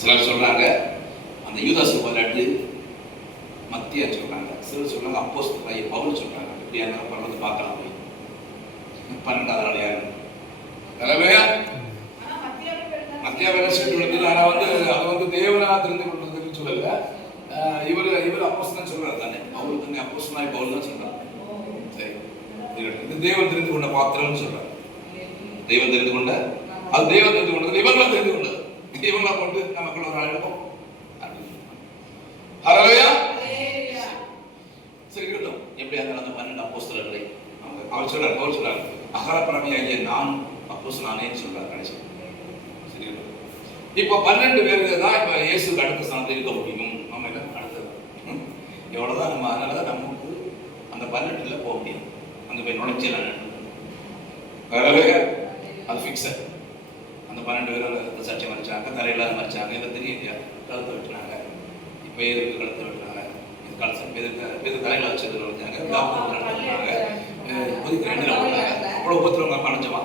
சிலர் சொல்றாங்க அந்த யூதாஸ் பதிலாட்டு மத்தியான்னு சொல்றாங்க, சிலர் சொல்றாங்க அப்போஸ்தலனாகிய பவுல் சொல்றாங்க. இப்படியா இருந்தாலும் வந்து பார்க்கலாம் போய் 12வது ஆள் யாரு தலைமையா மத்தியா வேலை சென்று விழுந்தது. ஆனால் அதை வந்து தேவனா தெரிந்து கொள்வதுன்னு சொல்லல. இவர் அப்போஸ்தலன் சொல்றாரு தானே, அவரு தானே அப்போஸ்தலனாகிய பவுல் தான் சொல்றாரு. சரி, இது தேவன் தெரிந்து கொண்ட பாத்திரம்னு சொல்றாரு. தெய்வம் தெரிந்து கொண்ட, அது தெய்வம் தெரிந்து கொண்டது, இவங்களாம் தெரிந்து கொண்டது. இவங்களா போட்டு நமக்குள்ள ஒரு அழுப்போம். சரி இருக்கட்டும். எப்படியா இருந்தாலும் அந்த 12 அப்போஸ்தலர்களை அவர் சொல்றாரு, பவுல் சொல்றாரு, அகரப்பிரமையாகிய நான் அப்போஸ்தலனேன்னு சொல்றாரு கடைசி. சரி, இப்போ 12 பேருக்கு தான் இப்போ இயேசுக்கு அடுத்த ஸ்தானத்தில் இருக்க முடியும். நம்ம என்ன அடுத்தது எவ்வளவுதான் நம்ம, அதனாலதான் நமக்கு அந்த 12ல போக முடியும். அங்க போய் நுழைச்சல அது ஃபிக்ஸட். அந்த 12 பேரும் சட்டை மறைச்சாங்க, தரையில்லாத மறைச்சாங்க, இதை தெரியலையா, கழுத்தை வெட்டினாங்க. இப்போ எதுக்கு கழுத்தை வெட்டினாங்க, இது கலசம் எதுக்கு தலையில வச்சது வச்சாங்க, ஒதுக்கி 2 போட்டாங்க. அவ்வளோ உபத்திரவங்க அணைஞ்சமா